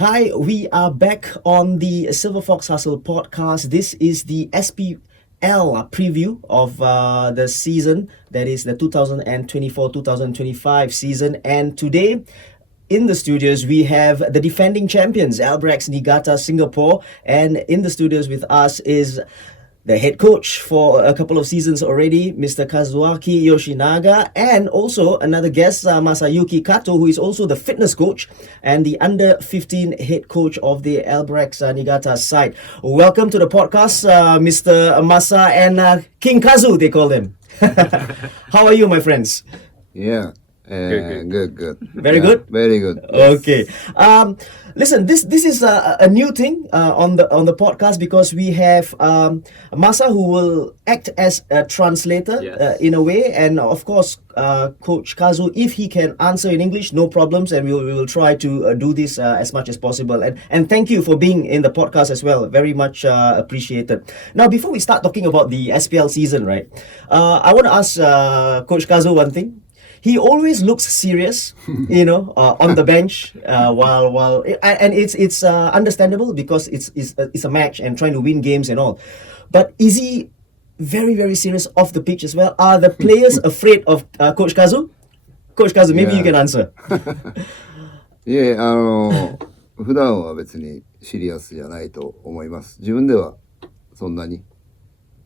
Hi, we are back on the Silverfox Hustle podcast. This is the SPL preview of the season, that is the 2024-2025 season. And today, in the studios, we have the defending champions, Albirex Niigata Singapore. And in the studios with us is the head coach for a couple of seasons already, Mr. Kazuaki Yoshinaga, and also another guest, Masayuki Kato, who is also the fitness coach and the under 15 head coach of the Albirex Niigata side. Welcome to the podcast, Mr. Masa and King Kazu, they call them. How are you, my friends? Yeah, good. Very Yeah, good. very good. Yes. Okay. Listen, this is a new thing on the podcast because we have Masa, who will act as a translator Yes. in a way, and of course Coach Kazu, if he can answer in English, no problems, and we will try to do this as much as possible. And thank you for being in the podcast as well. Very much appreciated. Now, before we start talking about the SPL season, right? I want to ask Coach Kazu one thing. He always looks serious, on the bench while and it's understandable because it's a match and trying to win games and all. But is he very very serious off the pitch as well? Are the players afraid of Coach Kazu? Coach Kazu, maybe you can Yeah. answer. いえ、普段は別にシリアスじゃないと思います。自分ではそんなに、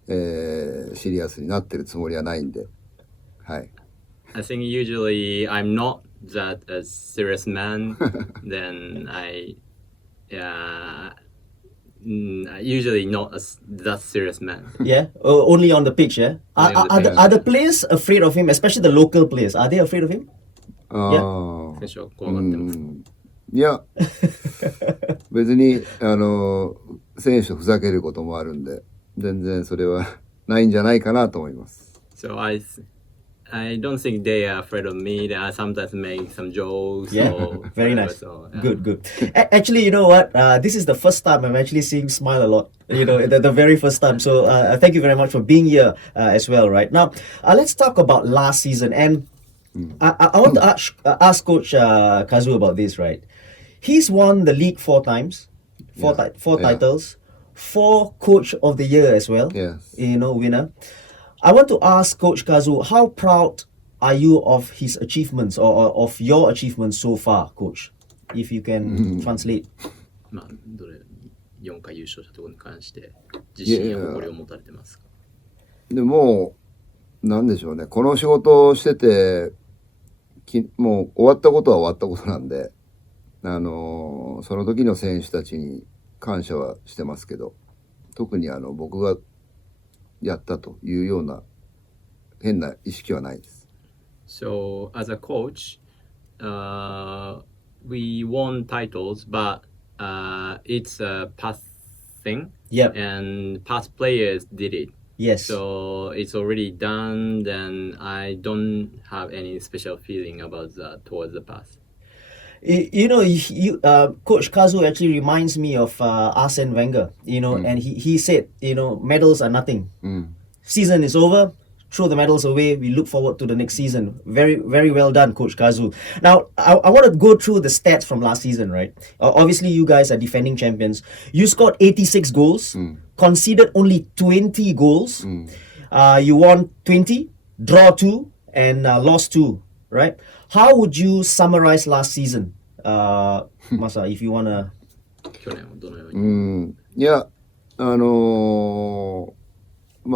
シリアスになってるつもりはないんで、はい。I think usually I'm not that a serious man. Then usually not that serious man. Yeah, only on the pitch. Yeah, Only on the pitch. are the players afraid of him, especially the local players? Are they afraid of him? ああ、選手は怖がってます。いや、別に、選手とふざけることもあるんで、全然それはないんじゃないかなと思います。So I don't think they are afraid of me. They are sometimes make some jokes. Yeah, or very whatever, nice. so, yeah. Good. Actually, you know what? This is the first time I'm actually seeing him smile a lot. The very first time. So thank you very much for being here as well. Right now, let's talk about last season. And I want to ask Coach Kazu about this. Right, he's won the league 4 times, four Yeah. titles, 4 Coach of the Year as well. Yes. Winner. I want to ask Coach Kazu, how proud are you of his achievements or of your achievements so far, Coach? If you can translate. まあどれ4回優勝したところに関して自信や誇りを持たれてますか？でもう、なんでしょうね。この仕事をしてて、もう終わったことは終わったことなんで、その時の選手たちに感謝はしてますけど、特に僕がやったというような変な意識はないです。So as a coach, we won titles, but it's a past thing, Yep. and past players did it. Yes. So it's already done. Then I don't have any special feeling about that towards the past. Coach Kazu actually reminds me of Arsene Wenger, and he said, medals are nothing. Season is over, throw the medals away, we look forward to the next season. Very, very well done, Coach Kazu. Now, I want to go through the stats from last season, right? Obviously, you guys are defending champions. You scored 86 goals, conceded only 20 goals. You won 20, draw 2, and lost 2, right? How would you summarize last season, Masa, if you want to... 去年はどのように？いや、ま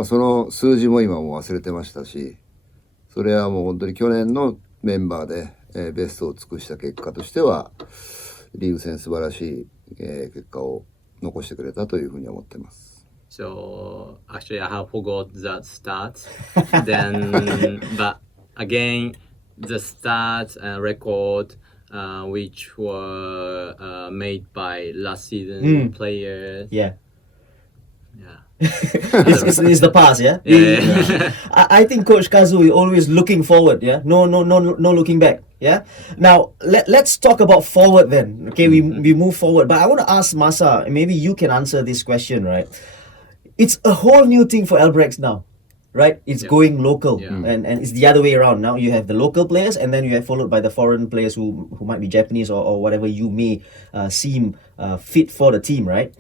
あその数字も今もう忘れてましたし、それはもう本当に去年のメンバーで、ベストを尽くした結果としては、リーグ戦素晴らしい、結果を残してくれたというふうに思ってます。So actually, I have forgot that stats. But again, the stats and record, which were made by last season players. Yeah. Yeah. It's the past, yeah? Yeah. I think Coach Kazu is always looking forward, yeah? No looking back, yeah? Now, let's talk about forward then. Okay, we move forward. But I want to ask Masa, maybe you can answer this question, right? It's a whole new thing for Albirex now. right? It's Yeah. going local, Yeah. and it's the other way around. Now you have the local players, and then you have followed by the foreign players who might be Japanese or whatever you may seem fit for the team, right?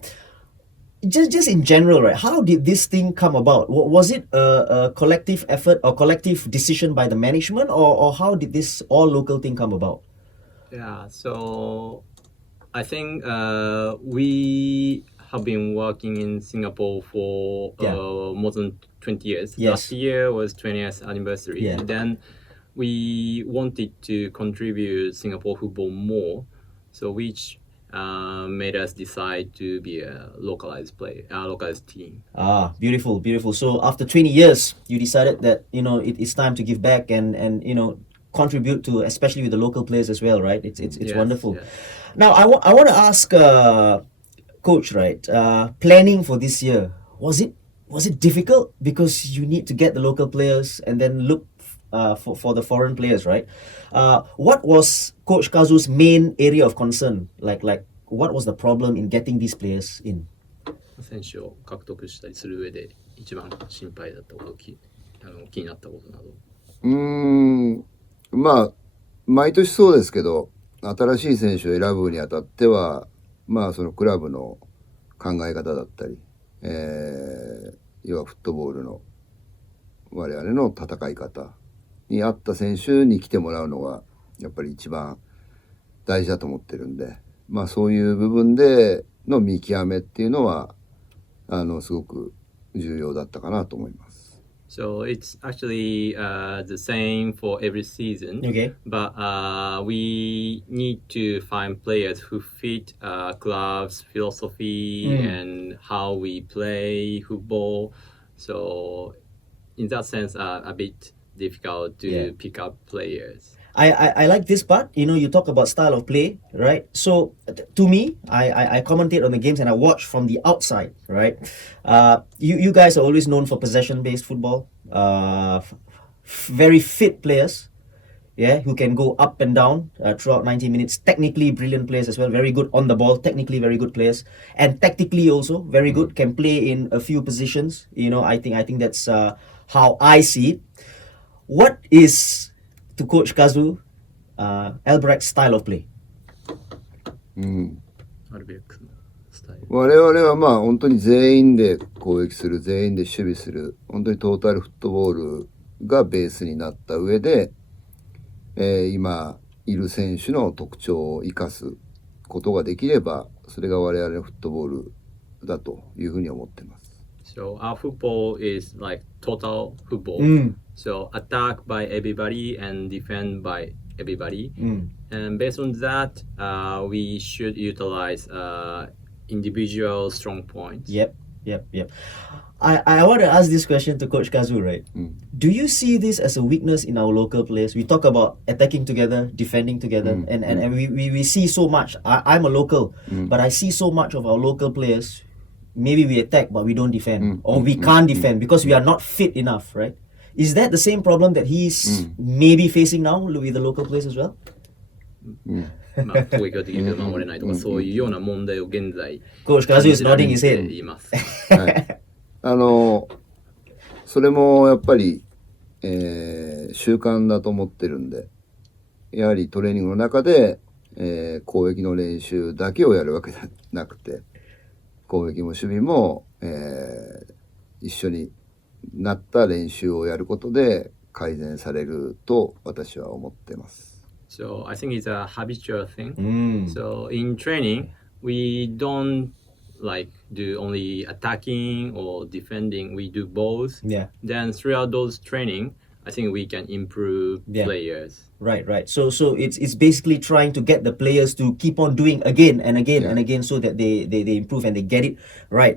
Just in general, right? How did this thing come about? Was it a collective effort or collective decision by the management, or how did this all local thing come about? Yeah, so I think we have been working in Singapore for Yeah. more than 20 years. Yes. Last year was 20th anniversary. Yeah. Then we wanted to contribute Singapore football more, so which made us decide to be a localized team. Ah, beautiful, beautiful. So after 20 years, you decided that it's time to give back and contribute to, especially with the local players as well, right? It's Yes, wonderful. yes. Now I want to ask Coach, right? Planning for this year, was it difficult because you need to get the local players and then look for the foreign players, right? What was Coach Kazu's main area of concern? Like what was the problem in getting these players in? 選手を獲得したりする上で一番心配だったこと、気になったことなど。まあ毎年そうですけど、新しい選手を選ぶにあたっては、まあそのクラブの考え方だったり、要はフットボールの我々の戦い方に合った選手に来てもらうのがやっぱり一番大事だと思ってるんで、まあそういう部分での見極めっていうのはすごく重要だったかなと思います。So it's actually the same for every season. Okay. But we need to find players who fit club's philosophy and how we play football. So in that sense, a bit difficult to pick up players. I like this part. You talk about style of play, right? So to me, I commentate on the games and I watch from the outside, right? You guys are always known for possession-based football. Very fit players, yeah, who can go up and down throughout 90 minutes. Technically brilliant players as well. Very good on the ball. Technically very good players, and tactically also very good. Can play in a few positions. I think that's how I see it. What is, to Coach Kazu, Albirex style of play? Albirex のスタイル。我々はまあ本当に全員で攻撃する、全員で守備する、本当にトータルフットボールがベースになった上で、今いる選手の特徴を生かすことができれば、それが我々のフットボールだというふうに思っています。So our football is like total football. So attack by everybody and defend by everybody. And based on that, we should utilize individual strong points. Yep. I want to ask this question to Coach Kazu, right? Do you see this as a weakness in our local players? We talk about attacking together, defending together, and we see so much. I'm a local, but I see so much of our local players. Maybe we attack, but we don't defend, or we can't defend because we are not fit enough, right? Is that the same problem that he's maybe facing now with the local players as well? まあ、攻撃ができるけど守れないとか、そういうような問題を現在 Coach Kazu is nodding his 言 head. います。はい、それもやっぱり、習慣だと思ってるんで、やはりトレーニングの中で、攻撃の練習だけをやるわけじゃなくて、攻撃も守備も、一緒になった練習をやることで改善されると私は思ってます。So I think it's a habitual thing. So in training, we don't like do only attacking or defending. We do both. Yeah. Then throughout those training, I think we can improve players. Right. So it's basically trying to get the players to keep on doing again and again and again so that they improve and they get it right.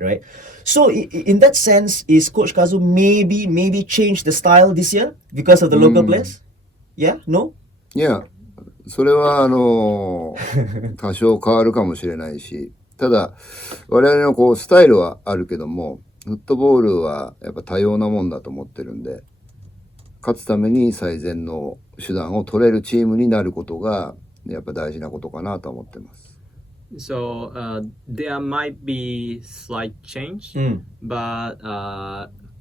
So in that sense, is Coach Kazu maybe change the style this year because of the local players? Yeah? No? いや、それは多少変わるかもしれないし、ただ我々のこうスタイルはあるけども、フットボールはやっぱ多様なもんだと思ってるんで、勝つために最善の手段を取れるチームになることがやっぱ大事なことかなと思ってます。So there might be slight change, but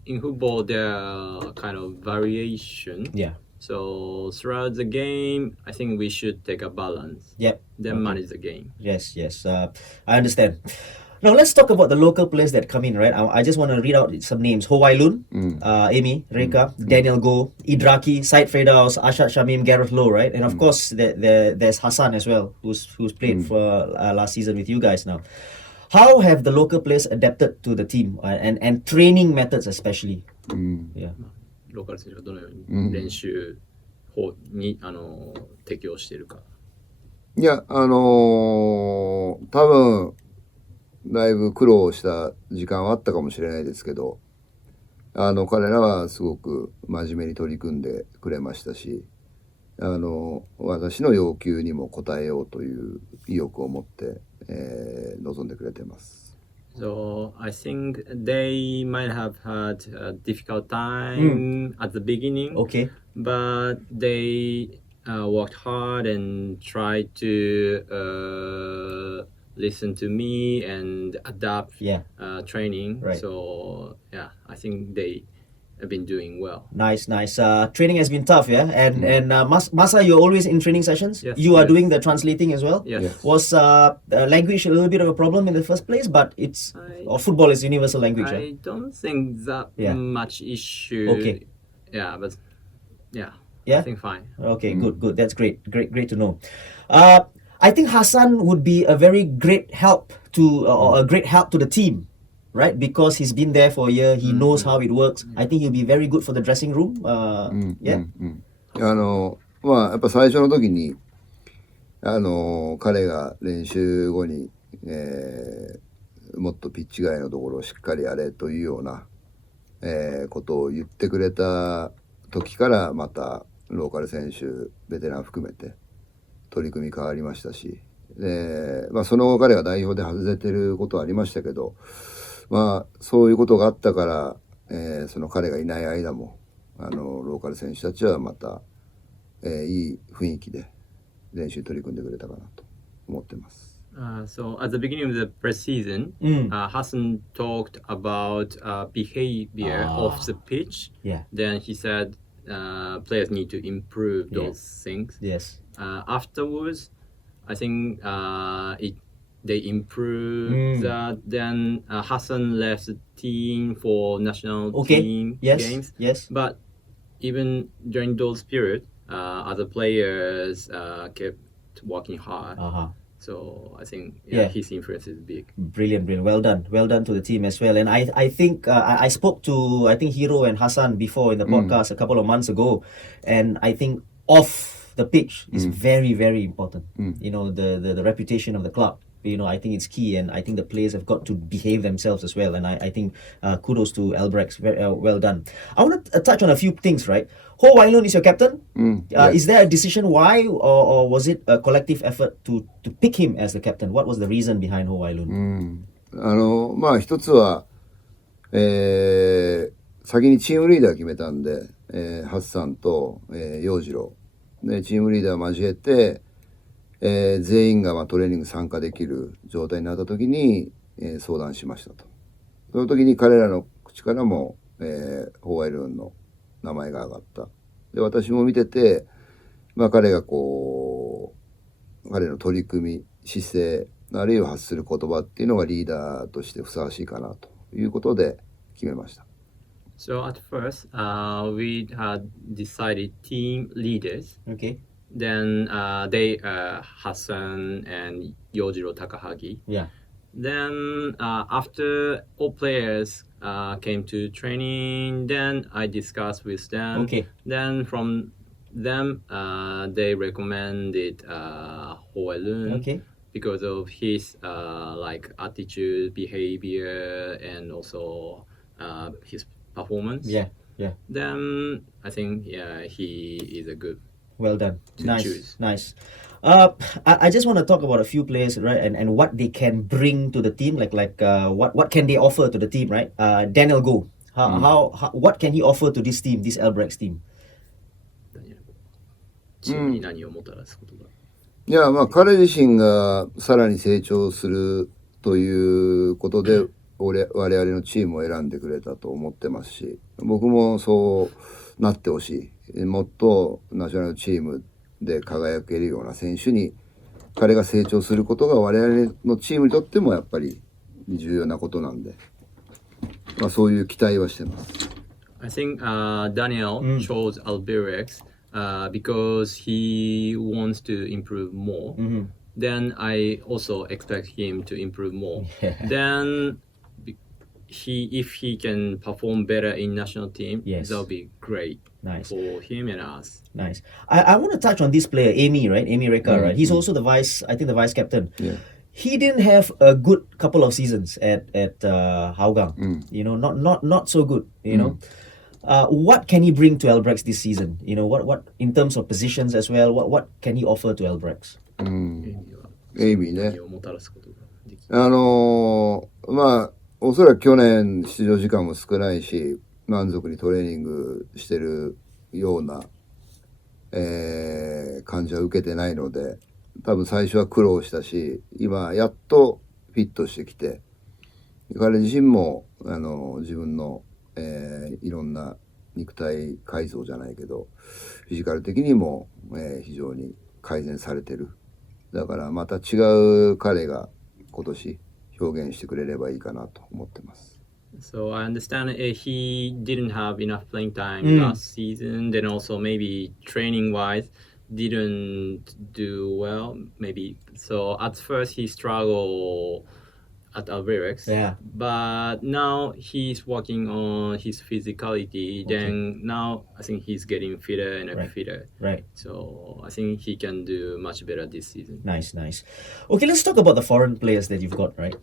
in football there are kind of variation. Yeah. So throughout the game, I think we should take a balance. Yep. Then manage the game. Yes. I understand. Now let's talk about the local players that come in, right? I just want to read out some names. Ho Wai Lun, Amy, Reka, Daniel Go, Idraki, Said Fredaus, Ashad Shamim, Gareth Lowe, right? And of course, there's Hassan as well, who's played for last season with you guys now. How have the local players adapted to the team and training methods especially? Yeah. ローカル選手がどのように練習法に、適応しているか。いや、多分、だいぶ苦労した時間はあったかもしれないですけど、彼らはすごく真面目に取り組んでくれましたし、私の要求にも応えようという意欲を持って、臨んでくれています。So I think they might have had a difficult time at the beginning, Okay. but they worked hard and tried to listen to me and adapt training. Right. So yeah, I think they have been doing well. Nice. Training has been tough, yeah. And Masa, you're always in training sessions. Yes, You are yes. doing the translating as well. Yes. Was language a little bit of a problem in the first place? But football is universal language. I don't think that much issue. Okay. Yeah, but yeah. Yeah? I think fine. Okay, good. That's great to know. I think Hassan would be a very great help to or a great help to the team, right? Because he's been there for a year. He knows how it works. I think he'll be very good for the dressing room. Yeah. まあやっぱ最初の時に彼が練習後に、もっとピッチ外のところをしっかりやれというような、ことを言ってくれた時からまたローカル選手ベテラン含めて取り組み変わりましたし、その後彼が代表で外れてることはありましたけど、そういうことがあったから、その彼がいない間もローカル選手たちはまた、いい雰囲気で練習取り組んでくれたかなと思ってます。So at the beginning of the preseason, Hassan talked about behavior off the pitch. Yeah. Then he said players need to improve those things. Yes. Afterwards, I think they improved that. Then Hassan left the team for national team games. Yes. But even during those periods, other players kept working hard. So I think his influence is big. Brilliant. Well done to the team as well. And I think I spoke to Hiro and Hassan before in the podcast a couple of months ago, and I think off the pitch is very, very important. You know, the reputation of the club. You know, I think it's key, and I think the players have got to behave themselves as well. And I think kudos to Albirex, very well done. I want to touch on a few things, right? Ho Wai Lun is your captain. Is there a decision why, or was it a collective effort to pick him as the captain? What was the reason behind Ho Wai Lun? 一つは、先にチームリーダー決めたんで、ハッサンと、陽次郎でチームリーダーを交えて、全員がトレーニング参加できる状態になった時に、相談しましたと。その時に彼らの口からも、ホワイルンの名前が挙がった。で、私も見てて、彼が彼の取り組み、姿勢、あるいは発する言葉っていうのがリーダーとしてふさわしいかなということで決めました。So at first, we had decided team leaders. Okay. Then they Hassan and Yojiro Takahagi. Yeah. Then after all players came to training, then I discussed with them. Okay. Then from them, they recommended Hoelun because of his like attitude, behavior, and also his performance. Yeah. Then I think he is a good. Well done. Choose. Nice. I just want to talk about a few players, right, and what they can bring to the team, like what can they offer to the team, right? Daniel Go, how what can he offer to this team, this Albirex team? チームに何をもたらすことが。いや、彼自身がさらに成長するということで、我々のチームを選んでくれたと思ってますし、僕もそうなってほしい。もっとナショナルチームで輝けるような選手に彼が成長することが我々のチームにとってもやっぱり重要なことなんで、そういう期待はしてます。I think Daniel chose Albirex because he wants to improve more. Then I also expect him to improve more. Then if he can perform better in national team, that'll be great for him and us. Nice. I want to touch on this player, Amy, right? Amy Reka, right? He's also the vice captain. Yeah. He didn't have a good couple of seasons at Hougang. You know, not so good. You know, what can he bring to Albirex this season? You know, what in terms of positions as well. What can he offer to Albirex? エイミーね。おそらく去年出場時間も少ないし、満足にトレーニングしてるような、感じは受けてないので、多分最初は苦労したし、今やっとフィットしてきて、彼自身も自分の、いろんな肉体改造じゃないけど、フィジカル的にも、非常に改善されてる。だからまた違う彼が今年表現してくれればいいかなと思ってます。So I understand he didn't have enough playing time last season. Then also maybe training wise didn't do well. Maybe so at first he struggled at Albirex. Yeah. But now he's working on his physicality. Then now I think he's getting fitter and fitter. Right. So I think he can do much better this season. Nice. Okay, let's talk about the foreign players that you've got, right?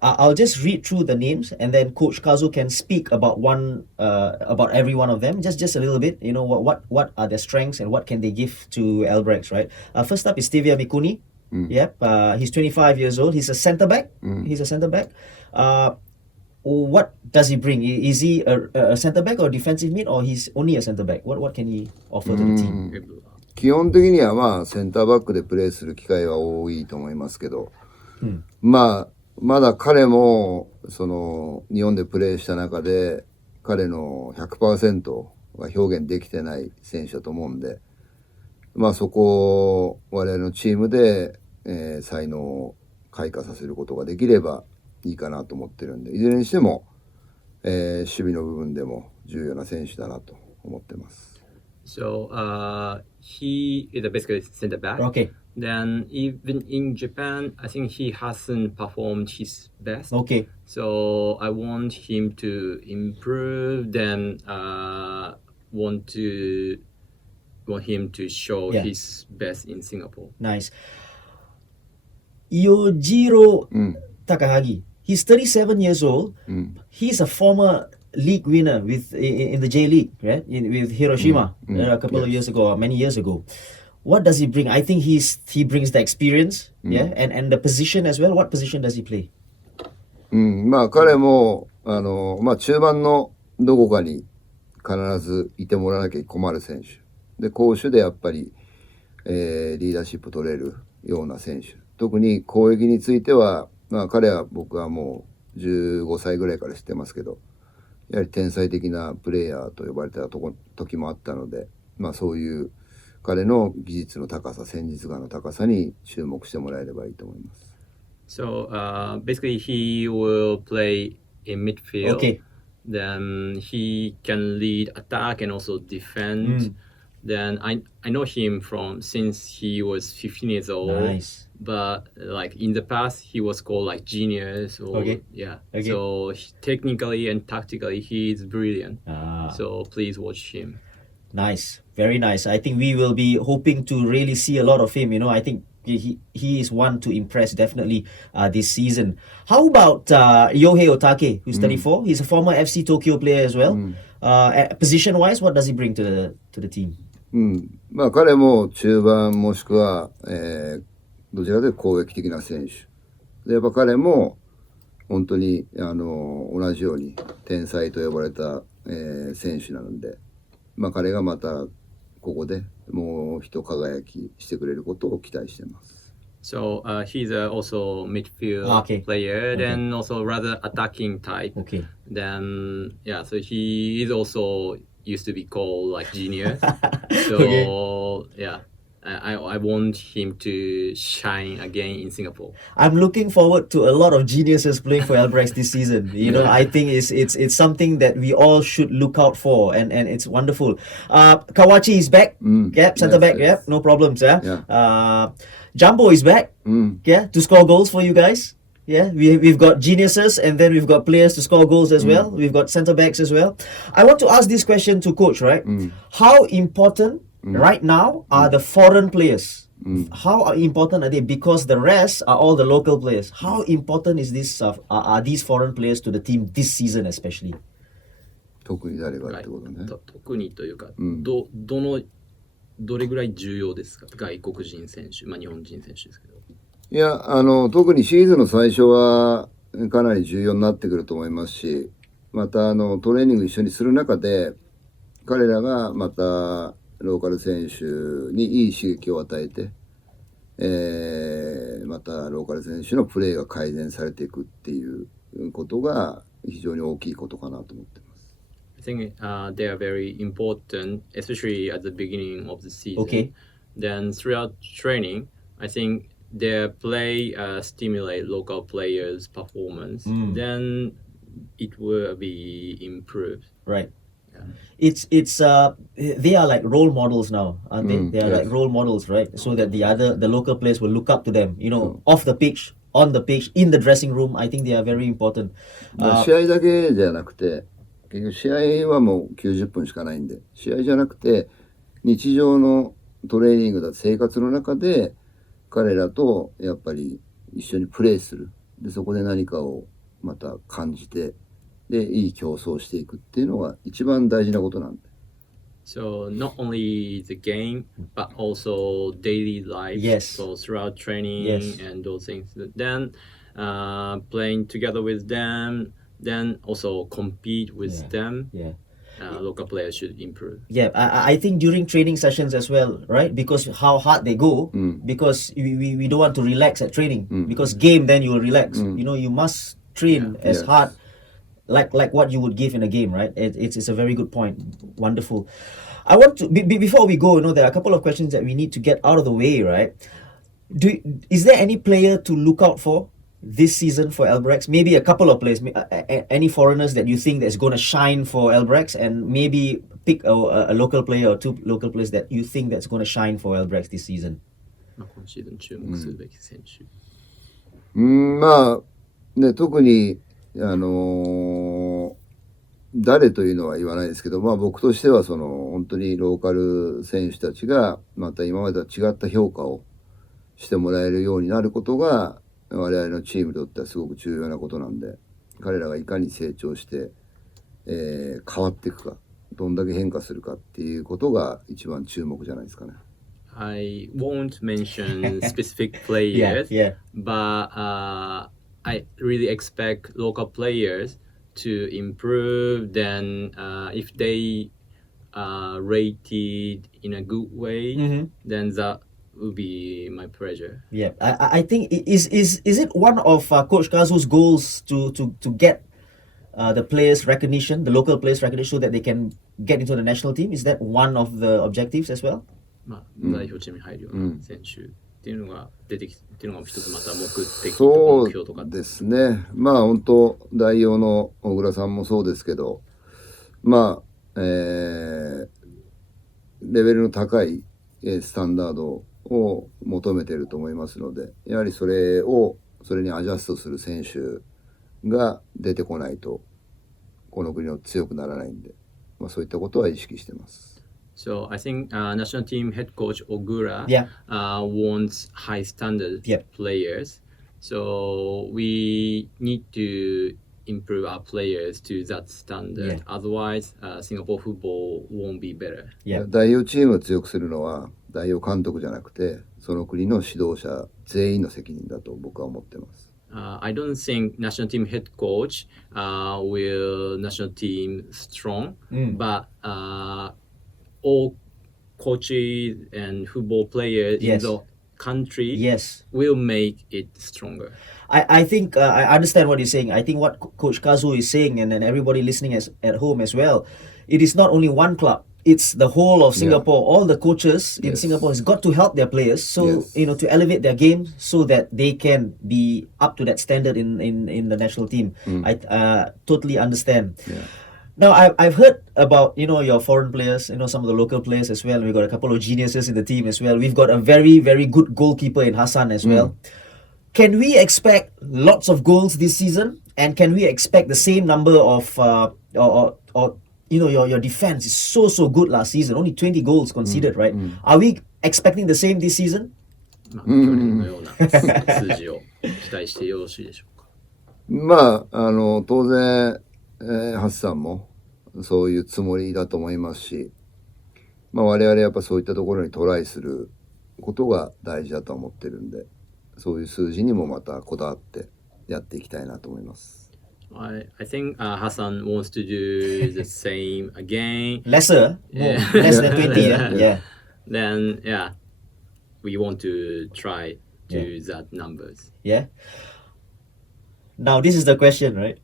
I'll just read through the names, and then Coach Kazu can speak about about every one of them, just a little bit. You know, what are their strengths and what can they give to Albirex, right? First up is Stevia Mikuni. Yep, he's 25 years old. He's a centre back. What does he bring? Is he a centre back or defensive mid, or he's only a centre back? What can he offer to the team? 基本的にはセンターバックでプレーする機会は多いと思いますけど、まだ彼もその日本でプレーした中で彼の 100% が表現できてない選手だと思うんで、そこを我々のチームで、才能を開花させることができればいいかなと思ってるんで、いずれにしても、守備の部分でも重要な選手だなと思ってます。So he is basically center back. Okay. Then even in Japan, I think he hasn't performed his best. Okay. So I want him to improve. Then want him to show his best in Singapore. Nice. Yojiro Takahagi. He's 37 years old. He's a former league winner in the J League, right? With Hiroshima a couple of years ago, or many years ago. What does he bring? I think he brings the experience, and the position as well. What position does he play? 彼も中盤のどこかに必ずいてもらわなきゃ困る選手で、攻守でやっぱり、リーダーシップ取れるような選手。特に攻撃については、彼は僕はもう15歳ぐらいから知ってますけど、やはり天才的なプレイヤーと呼ばれた時もあったので、そういう彼の技術の高さ、戦術眼の高さに注目してもらえればいいと思います。So basically he will play in midfield. Okay. Then he can lead attack and also defend. Then I know him since he was 15 years old. Nice. But like in the past, he was called like genius. Okay. So technically and tactically, he is brilliant. So please watch him. Nice, very nice. I think we will be hoping to really see a lot of him. You know, I think he is one to impress definitely this season. How about Yohei Otake, who's 34? He's a former FC Tokyo player as well. Position-wise, what does he bring to the team? 彼も中盤もしくは、どちらかというと攻撃的な選手で、やっぱ彼も本当に同じように天才と呼ばれた、選手なので、彼がまたここでもう一輝きしてくれることを期待しています。So he's also midfield Okay. player, Okay. then also rather attacking type. Okay. Then yeah, so he is also used to be called like genius. So Okay. yeah, I want him to shine again in Singapore. I'm looking forward to a lot of geniuses playing for Albirex this season. You know, Yeah. I think it's something that we all should look out for, and it's wonderful. Kawachi is back. Yep, centre Yes, back. yes. Yep, no problems. Yeah. Yeah. Jumbo is back. Mm. Yeah, to score goals for you guys. Yeah, we've got geniuses, and then we've got players to score goals as well. We've got centre backs as well. I want to ask this question to coach, right? How important right now are the foreign players? How important are they? Because the rest are all the local players. How important is this? Are these foreign players to the team this season, especially? 特に誰がっはいてことね。特にというか、うんどれぐらい重要ですか、外国人選手、まあ日本人選手ですけど。いや、特にシーズンの最初はかなり重要になってくると思いますし、またトレーニング一緒にする中で、彼らがまたローカル選手にいい刺激を与えて、またローカル選手のプレーが改善されていくっていうことが非常に大きいことかなと思ってます。I think they are very important, especially at the beginning of the season. Okay. Then throughout training, I think their play stimulate local players' performance. Then it will be improved. Right. It's they are like role models now, aren't they? They are yes. like role models, right? So that the local players will look up to them. You know, off the pitch, on the pitch, in the dressing room. I think they are very important. 試合だけじゃなくて、結局試合はもう90分しかないんで、試合じゃなくて日常のトレーニングだ生活の中で彼らとやっぱり一緒にプレーする。でそこで何かをまた感じて、でいい競争をしていくっていうのが一番大事なことなんで。So not only the game, but also daily life. Yes. So throughout training Yes. and those things. Then playing together with them. Then also compete with them. Yeah. Local players should improve. Yeah, I think during training sessions as well, right? Because how hard they go, because we don't want to relax at training. Because game, then you will relax. You know, you must train as Yes. hard like what you would give in a game, right? It's a very good point. Wonderful. I want to before we go, you know, there are a couple of questions that we need to get out of the way, right? Is there any player to look out for this season for Albirex? Maybe a couple of players, any foreigners that you think that's going to shine for Albirex, and maybe pick a local player or two local players that you think that's going to shine for Albirex this season. まあ今シーズン注目するべき選手。まあね、特に誰というのは言わないですけど、まあ僕としてはその本当にローカル選手たちがまた今までとは違った評価をしてもらえるようになることが我々のチームにとってはすごく重要なことなんで、彼らがいかに成長して、変わっていくか、どんだけ変化するかっていうことが一番注目じゃないですかね。I won't mention specific players, Yeah. but I really expect local players to improve. Then if they rated in a good way, then that will be my pleasure. Yeah, I think is it one of Coach Kazu's goals to get the players recognition, the local players recognition, so that they can get into the national team? Is that one of the objectives as well? まあ代表チームに入るような選手っていうのが出てきっていうのが一つまた目的とかそ目標とか。うですね。まあ本当代表の小倉さんもそうですけど、まあ、レベルの高いスタンダードを求めていると思いますので、やはりそれにアジャストする選手が出てこないとこの国は強くならないんで、まあそういったことは意識してます。So I think national team head coach Ogura Yeah. Wants high standard players. So we need to improve our players to that standard. Otherwise, Singapore football won't be better. Yeah. 代表チームを強くするのは代表監督じゃなくて、その国の指導者全員の責任だと僕は思ってます。I don't think national team head coach will national team strong, but all coaches and football players country Yes. will make it stronger. I think I understand what you're saying. I think what Coach Kazu is saying, and everybody listening at home as well, it is not only one club. It's the whole of Singapore. All the coaches in Yes. Singapore has got to help their players, so Yes. to elevate their game, so that they can be up to that standard in the national team. I totally understand. Yeah. Now, I've heard about your foreign players, some of the local players as well. We've got a couple of geniuses in the team as well. We've got a very, very good goalkeeper in Hassan as well. Can we expect lots of goals this season? And can we expect the same number of your defense is so good last season, only 20 goals conceded, right? Are we expecting the same this season? まあ、去年のような数字を期待してよろしいでしょうか。まあ、当然、ハッサンもそういうつもりだと思いますし、まあ我々やっぱそういったところにトライすることが大事だと思ってるんで、そういう数字にもまたこだわってやっていきたいなと思います。I think Hassan wants to do the same again. Lesser, more, less than 20, yeah. Then, we want to try to that numbers. Yeah. Now, this is the question, right?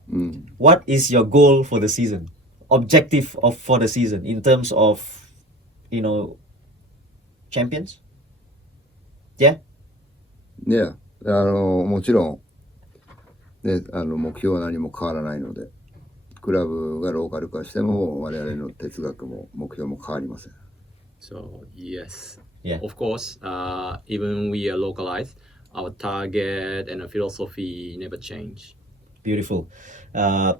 What is your goal for the season? Objective for the season in terms of, champions? Yeah? ね、もちろん、ね、目標は何も変わらないので、クラブがローカル化しても我々の哲学も目標も変わりません。So, yes. Yeah. Of course, even we are localized, our target and philosophy never change. Beautiful. To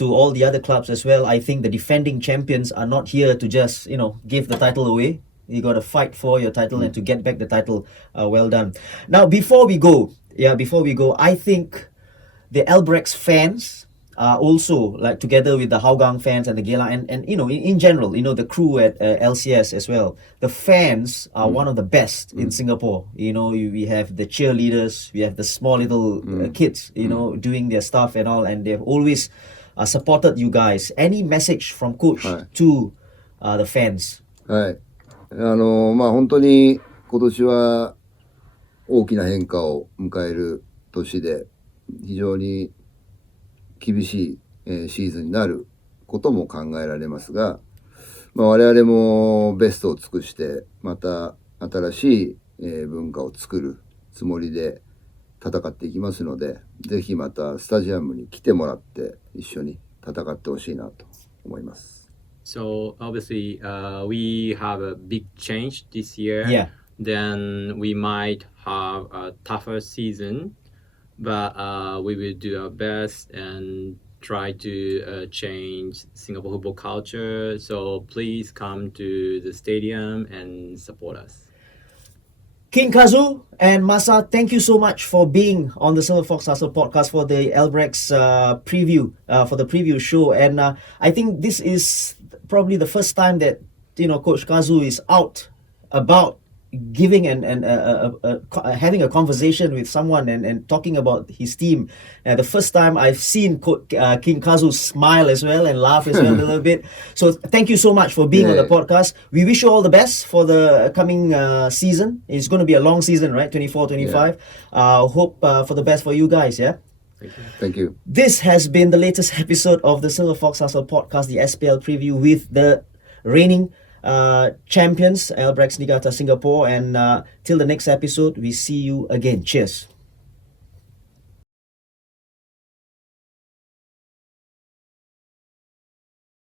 all the other clubs as well, I think the defending champions are not here to just, give the title away. You got to fight for your title and to get back the title. Well done. Now, before we go, I think the Albirex fans are also, like, together with the Hougang fans and the Geylang and in general, the crew at LCS as well. The fans are one of the best in Singapore. We have the cheerleaders, we have the small little kids, doing their stuff and all, and they've always supported you guys. Any message from Coach to the fans? はい。まあ本当に今年は大きな変化を迎える年で、非常に厳しいシーズンになることも考えられますが、まあ、我々もベストを尽くしてまた新しい文化を作るつもりで戦っていきますので、ぜひまたスタジアムに来てもらって一緒に戦ってほしいなと思います。So obviously, we have a big change this year. Yeah. Then we might have a tougher season, but we will do our best and try to change Singapore football culture. So please come to the stadium and support us. King Kazu and Masa, thank you so much for being on the Silverfox Hustle podcast for the Albirex preview, for the preview show. And I think this is probably the first time that Coach Kazu is out about giving and having a conversation with someone and talking about his team. The first time I've seen King Kazu smile as well and laugh as well a little bit. So thank you so much for being on the podcast. We wish you all the best for the coming season. It's going to be a long season, right? 24-25. Hope for the best for you guys, yeah? Thank you. This has been the latest episode of the Silverfox Hustle podcast, the SPL preview with the reigning champions, Albirex Niigata Singapore. And till the next episode, we see you again. Cheers.